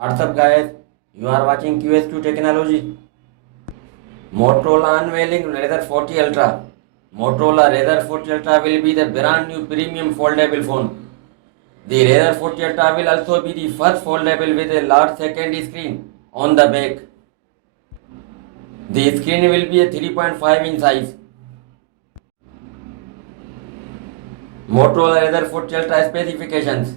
What's up, guys? You are watching QSQ Technology. Motorola unveiling RAZR 40 Ultra. Motorola RAZR 40 Ultra will be the brand new premium foldable phone. The RAZR 40 Ultra will also be the first foldable with a large secondary screen on the back. The screen will be a 3.5 inch size. Motorola RAZR 40 Ultra specifications.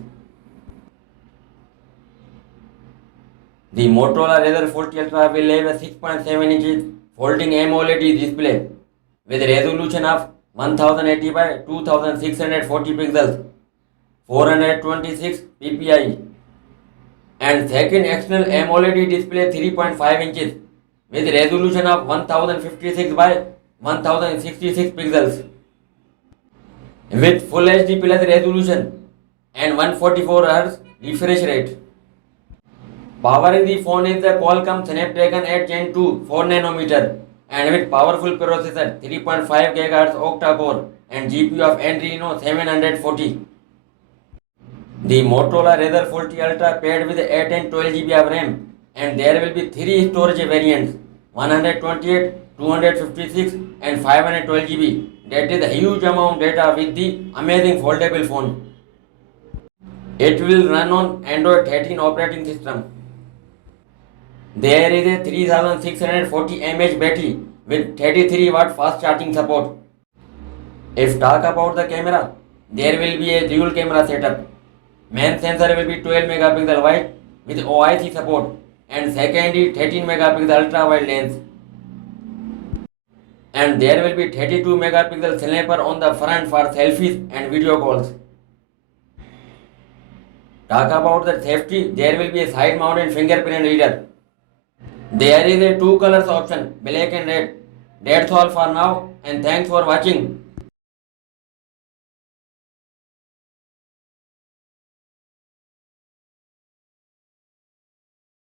The Motorola RAZR 40 Ultra will have a 6.7 inches folding AMOLED display with a resolution of 1080 by 2640 pixels, 426 ppi, and second external AMOLED display 3.5 inches with resolution of 1056 by 1066 pixels with full HD plus resolution and 144 Hz refresh rate. Powering the phone is the Qualcomm Snapdragon 8 Gen 2 4 nanometer and with powerful processor 3.5 GHz octa-core and GPU of Adreno 740. The Motorola RAZR 40 Ultra paired with 8 and 12 GB of RAM, and there will be 3 storage variants 128, 256 and 512 GB. That is a huge amount of data with the amazing foldable phone. It will run on Android 13 operating system. There is a 3640 mAh battery with 33 watt fast charging support. If talk about the camera, there will be a dual camera setup. Main sensor will be 12 megapixel wide with OIC support and secondary 13 megapixel ultra wide lens. And there will be 32 megapixel snapper on the front for selfies and video calls. Talk about the safety, there will be a side mounted fingerprint reader. There is a two colors option, black and red. That's all for now, and thanks for watching.